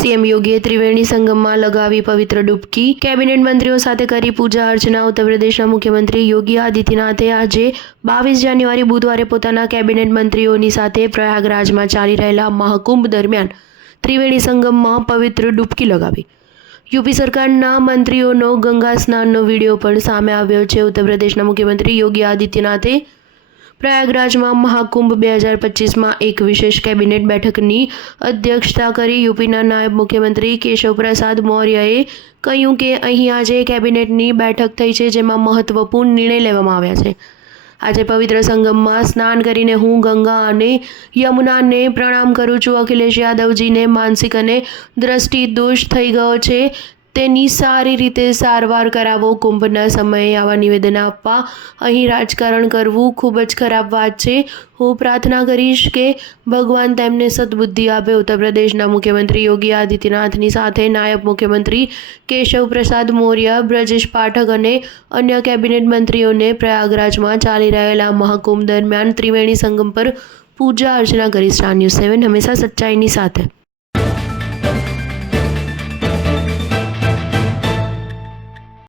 CM योगीए त्रिवेणी संगमમાં લગાવી પવિત્ર ડૂબકી। Cabinet મંત્રીઓ સાથે કરી પૂજા અર્ચના। ઉત્તર પ્રદેશના મુખ્યમંત્રી યોગી આદિત્યનાથે આજે 22 જાન્યુઆરી બુધવારે પોતાના કેબિનેટ મંત્રીઓની સાથે પ્રયાગરાજમાં ચાલી રહેલા મહાકુંભ દરમિયાન ત્રિવેણી સંગમમાં પવિત્ર ડૂબકી લગાવી। यूपी सरकारના મંત્રીઓનો ગંગા સ્નાનનો વીડિયો પણ સામે આવ્યો છે। ઉત્તર પ્રદેશના મુખ્યમંત્રી યોગી આદિત્યનાથે પ્રયાગરાજમાં મહાકુંભ 2025માં એક વિશેષ કેબિનેટ બેઠકની અધ્યક્ષતા કરી। यूपीના નાયબ મુખ્યમંત્રી કેશવ પ્રસાદ મૌર્યએ કહ્યું કે અહીં આજે કેબિનેટની બેઠક થઈ છે જેમાં મહત્વપૂર્ણ નિર્ણય લેવામાં આવ્યા છે। આજે પવિત્ર સંગમમાં સ્નાન કરીને હું ગંગા અને યમુનાને પ્રણામ કરું છું। અખિલેશ યાદવજીને માનસિક અને દ્રષ્ટિ દોષ થઈ ગયો છે, તેની સારી રીતે સારવાર કરાવો। કુંભના સમયે આવા નિવેદન આપવા, અહીં રાજકારણ કરવું ખૂબ જ ખરાબ વાત છે। હું પ્રાર્થના કરીશ કે ભગવાન તેમને સદબુદ્ધિ આપે। ઉત્તર પ્રદેશના મુખ્યમંત્રી યોગી આદિત્યનાથની સાથે નાયબ મુખ્યમંત્રી કેશવ પ્રસાદ મૌર્ય, બ્રજેશ પાઠક અને અન્ય કેબિનેટ મંત્રીઓને પ્રયાગરાજમાં ચાલી રહેલા મહાકુંભ દરમિયાન ત્રિવેણી સંગમ પર પૂજા અર્ચના કરી। સ્ટાર ન્યૂઝ 7 હંમેશા સચ્ચાઈની સાથે।